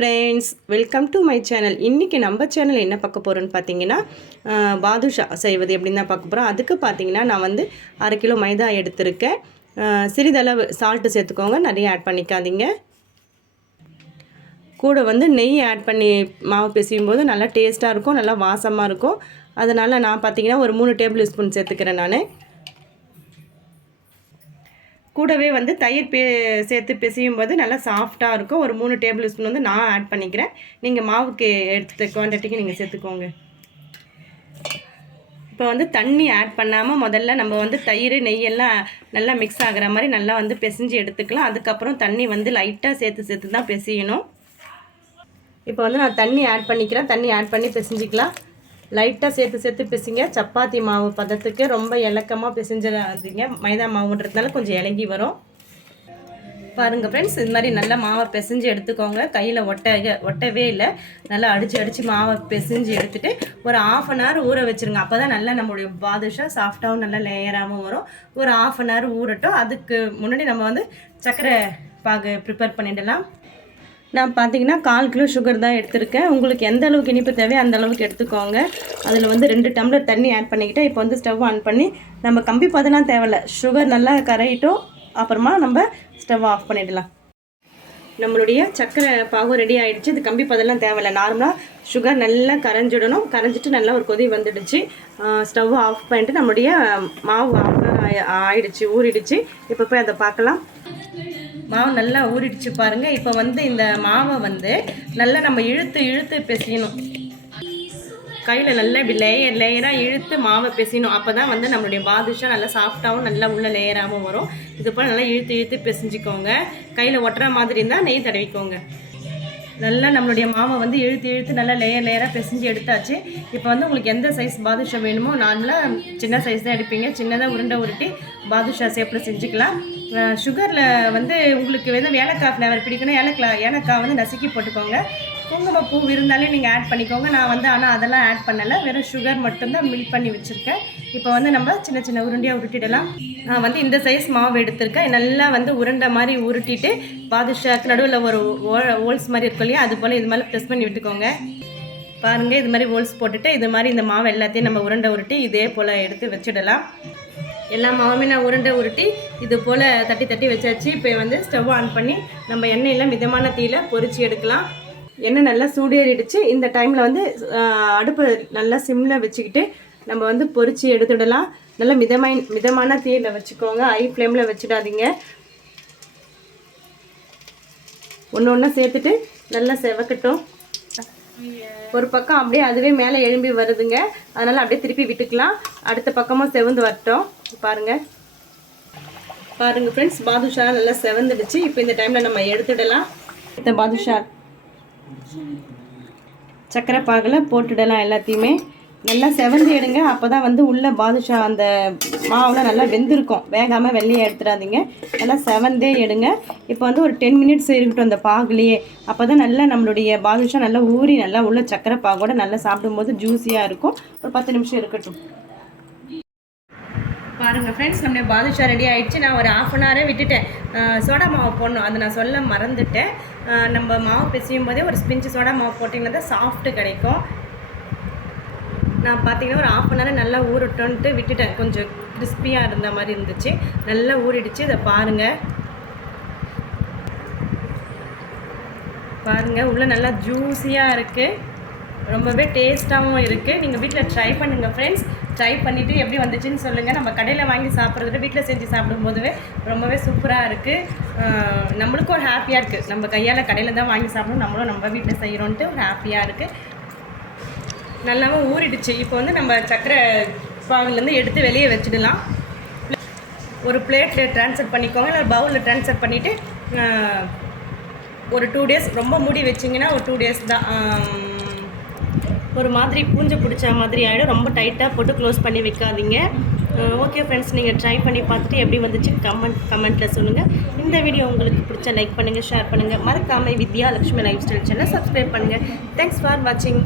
Friends welcome to my channel இன்றைக்கி நம்ம channel என்ன பார்க்க போகிறோன்னு பார்த்தீங்கன்னா பாதுஷா செய்வது எப்படின்னு தான் பார்க்க போகிறோம் அதுக்கு பார்த்தீங்கன்னா நான் வந்து அரை கிலோ மைதா எடுத்திருக்கேன். சிறிதளவு சால்ட்டு சேர்த்துக்கோங்க. நிறைய ஆட் பண்ணிக்காதீங்க. கூட வந்து நெய் ஆட் பண்ணி மாவு பிசையும் போது நல்லா டேஸ்ட்டாக இருக்கும் நல்லா வாசமாக இருக்கும். அதனால் நான் பார்த்தீங்கன்னா ஒரு மூணு டேபிள் ஸ்பூன் சேர்த்துக்கிறேன் நான். கூடவே வந்து தயிர் பே சேர்த்து பிசையும் போது நல்லா சாஃப்டாக இருக்கும். ஒரு மூணு டேபிள் ஸ்பூன் வந்து நான் ஆட் பண்ணிக்கிறேன். நீங்கள் மாவுக்கு எடுத்து குவான்டிட்டிக்கு நீங்கள் சேர்த்துக்கோங்க. இப்போ வந்து தண்ணி ஆட் பண்ணாமல் முதல்ல நம்ம வந்து தயிர் நெய்யெல்லாம் நல்லா மிக்ஸ் ஆகிற மாதிரி நல்லா வந்து பிசைஞ்சு எடுத்துக்கலாம். அதுக்கப்புறம் தண்ணி வந்து லைட்டாக சேர்த்து சேர்த்து தான் பிசையணும். இப்போ வந்து நான் தண்ணி ஆட் பண்ணிக்கிறேன். தண்ணி ஆட் பண்ணி பிசைஞ்சிக்கலாம். லைட்டாக சேர்த்து சேர்த்து பிசைங்க. சப்பாத்தி மாவு பதத்துக்கு ரொம்ப இலக்கமாக பிசைஞ்சிடாதீங்க. மைதா மாவுன்றதுனால கொஞ்சம் இலங்கி வரும். பாருங்கள் ஃப்ரெண்ட்ஸ் இது மாதிரி நல்லா மாவை பிசைஞ்சு எடுத்துக்கோங்க. கையில் ஒட்ட ஒட்டவே இல்லை. நல்லா அடித்து அடித்து மாவை பிசைஞ்சு எடுத்துகிட்டு ஒரு ஆஃப் அன் ஹவர் ஊற வச்சுருங்க. அப்போ தான் நல்லா நம்மளுடைய பாதுஷா சாஃப்டாகவும் நல்லா லேயராகவும் வரும். ஒரு ஆஃப் அன் ஹவர் ஊறட்டும். அதுக்கு முன்னாடி நம்ம வந்து சர்க்கரை பாகு ப்ரிப்பேர் பண்ணிடலாம். நான் பார்த்தீங்கன்னா கால் கிலோ சுகர் தான் எடுத்திருக்கேன். உங்களுக்கு எந்த அளவுக்கு இனிப்பு தேவையோ அந்த அளவுக்கு எடுத்துக்கோங்க. அதில் வந்து ரெண்டு டம்ளர் தண்ணி ஆட் பண்ணிக்கிட்டேன் இப்போ வந்து ஸ்டவ் ஆன் பண்ணி நம்ம கம்பி பதெல்லாம் தேவையில்ல. சுகர் நல்லா கரையிட்டோம். அப்புறமா நம்ம ஸ்டவ் ஆஃப் பண்ணிடலாம். நம்மளுடைய சர்க்கரை பாகு ரெடி ஆகிடுச்சு இது கம்பி பதெல்லாம் தேவையில்ல. நார்மலாக சுகர் நல்லா கரைஞ்சிடணும். கரைஞ்சிட்டு நல்லா ஒரு கொதி வந்துடுச்சு. ஸ்டவ் ஆஃப் பண்ணிட்டு நம்மளுடைய மாவு ஆஃப் ஆயிடுச்சு ஊறிடுச்சு. இப்போ போய் அதை பார்க்கலாம். மாவு நல்லா ஊறிடுச்சு பாருங்க. இப்போ வந்து இந்த மாவை வந்து நல்லா நம்ம இழுத்து இழுத்து பிசையணும். கையில் நல்லா இப்படி லேயர் லேயராக இழுத்து மாவை பிசையணும். அப்போ தான் வந்து நம்மளுடைய பாதுஷா நல்லா சாஃப்டாகவும் நல்லா உள்ள லேயராகவும் வரும். இது போல் நல்லா இழுத்து இழுத்து பிசைஞ்சிக்கோங்க. கையில் ஒட்டுற மாதிரி இருந்தால் நெய் தடவிக்கோங்க. நல்லா நம்மளுடைய மாவை வந்து இழுத்து இழுத்து நல்லா லேயர் லேயராக பிசைஞ்சு எடுத்தாச்சு. இப்போ வந்து உங்களுக்கு எந்த சைஸ் பாதுஷா வேணுமோ நார்மலாக சின்ன சைஸ் தான் எடுப்பீங்க. சின்னதாக உருண்டை உருட்டி பாதுஷா ஷேப்பில் செஞ்சுக்கலாம். சுகரில் வந்து உங்களுக்கு வந்து ஏலக்காய் ஃப்ளேவர் பிடிக்கணும் ஏலக்காய் ஏலக்காய் வந்து நசுக்கி போட்டுக்கோங்க. குங்குமப்பூ இருந்தாலே நீங்கள் ஆட் பண்ணிக்கோங்க. நான் வந்து ஆனால் அதெல்லாம் ஆட் பண்ணலை. வெறும் சுகர் மட்டும்தான் மில்க் பண்ணி வச்சுருக்கேன். இப்போ வந்து நம்ம சின்ன சின்ன உருண்டையாக உருட்டிடலாம். நான் வந்து இந்த சைஸ் மாவு எடுத்திருக்கேன். நல்லா வந்து உருண்டை மாதிரி உருட்டிட்டு பாதுஷாக்கு நடுவில் ஒரு ஹோல்ஸ் மாதிரி இருக்கும் இல்லையா? அது போல் இது மாதிரி ப்ரெஸ் பண்ணி விட்டுக்கோங்க. பாருங்கள் இது மாதிரி ஹோல்ஸ் போட்டுட்டு இது மாதிரி இந்த மாவு எல்லாத்தையும் நம்ம உருண்டை உருட்டி இதே போல் எடுத்து வச்சிடலாம். எல்லா மாவுமே நான் உருண்டை உருட்டி இது போல் தட்டி தட்டி வச்சாச்சு. இப்போ வந்து ஸ்டவ் ஆன் பண்ணி நம்ம எண்ணெயில் மிதமான தீயில் பொறிச்சு எடுக்கலாம். எண்ணெய் நல்லா சூடேறிடுச்சு இந்த டைமில் வந்து அடுப்பு நல்லா சிம்மில் வச்சுக்கிட்டு நம்ம வந்து பொறிச்சு எடுத்துடலாம். நல்லா மிதமான மிதமான தீயில் வச்சுக்கோங்க. ஹை ஃப்ளேமில் வச்சிடாதீங்க. ஒன்று ஒன்றா சேர்த்துட்டு நல்லா செவக்கட்டும். ஒரு பக்கம் அப்படியே அதுவே மேலே எழும்பி வருதுங்க. அதனால் அப்படியே திருப்பி விட்டுக்கலாம். அடுத்த பக்கமும் செவந்து வரட்டும். பாருங்கள் பாருங்கள் ஃப்ரெண்ட்ஸ் பாதுஷா நல்லா செவந்துடுச்சு. இப்போ இந்த டைமில் நம்ம எடுத்துடலாம். இந்த பாதுஷா சக்கரை பாகில் போட்டுடலாம் எல்லாத்தையுமே. நல்லா செவந்து எடுங்க. அப்போ தான் வந்து உள்ளே பாதுஷா அந்த மாவுல நல்லா வெந்திருக்கும். வேகாமல் வெள்ளையை எடுத்துடாதீங்க. நல்லா செவந்தே எடுங்க. இப்போ வந்து ஒரு டென் மினிட்ஸ் இருக்கட்டும் அந்த பாகுலேயே. அப்போ தான் நல்லா நம்மளுடைய பாதுஷா நல்லா ஊறி நல்லா உள்ள சக்கரை பாகோட நல்லா சாப்பிடும்போது ஜூஸியாக இருக்கும். ஒரு பத்து நிமிஷம் இருக்கட்டும். பாருங்கள் ஃப்ரெண்ட்ஸ் நம்முடைய பாதுஷா ரெடி ஆகிடுச்சு நான் ஒரு ஆஃப் அன் ஹவரே விட்டுட்டேன். சோடா மாவு போடணும். அதை நான் சொல்ல மறந்துட்டேன். நம்ம மாவு பிசையும் போதே ஒரு ஸ்பிஞ்சு சோடா மாவு போட்டிங்கன்னா தான் சாஃப்ட்டு கிடைக்கும். நான் பார்த்தீங்கன்னா ஒரு ஆஃப் அன் ஹவர் நல்லா ஊறட்டோன்ட்டு விட்டுட்டேன். கொஞ்சம் கிறிஸ்பியாக இருந்த மாதிரி இருந்துச்சு. நல்லா ஊறிடுச்சு. இதை பாருங்கள் பாருங்கள் உள்ளே நல்லா ஜூஸியாக இருக்குது ரொம்பவே டேஸ்ட்டாகவும் இருக்குது நீங்கள் வீட்டில் ட்ரை பண்ணுங்கள் ஃப்ரெண்ட்ஸ் ட்ரை பண்ணிவிட்டு எப்படி வந்துச்சுன்னு சொல்லுங்கள் நம்ம கடையில் வாங்கி சாப்பிட்றத விட வீட்டில் செஞ்சு சாப்பிடும்போதுவே ரொம்பவே சூப்பராக இருக்குது நம்மளுக்கும் ஒரு ஹாப்பியாக இருக்குது நம்ம கையால் கடையில் தான் வாங்கி சாப்பிடணும். நம்மளும் நம்ம வீட்டில் செய்கிறோன்ட்டு ஒரு ஹாப்பியாக இருக்குது நல்லாவும் ஊறிடுச்சு. இப்போ வந்து நம்ம சக்கரை பாகுலேருந்து எடுத்து வெளியே வச்சிடலாம். ஒரு பிளேட்டில் ட்ரான்ஸ்ஃபர் பண்ணிக்கோங்க. இல்லை பவுலில் ட்ரான்ஸ்ஃபர் பண்ணிவிட்டு ஒரு டூ டேஸ் ரொம்ப மூடி வச்சிங்கன்னா ஒரு டூ டேஸ் தான். ஒரு மாதிரி பூஞ்சை பிடிச்ச மாதிரி ஆகிடும் ரொம்ப டைட்டாக போட்டு க்ளோஸ் பண்ணி வைக்காதீங்க. ஓகே ஃப்ரெண்ட்ஸ் நீங்கள் ட்ரை பண்ணி பார்த்துட்டு எப்படி வந்துச்சு கமெண்ட் கமெண்ட்டில் சொல்லுங்கள் இந்த வீடியோ உங்களுக்கு பிடிச்ச லைக் பண்ணுங்கள் ஷேர் பண்ணுங்கள் மறக்காமல் Vidya Lakshmi lifestyle channel subscribe பண்ணுங்கள் தேங்க்ஸ் ஃபார் வாட்சிங்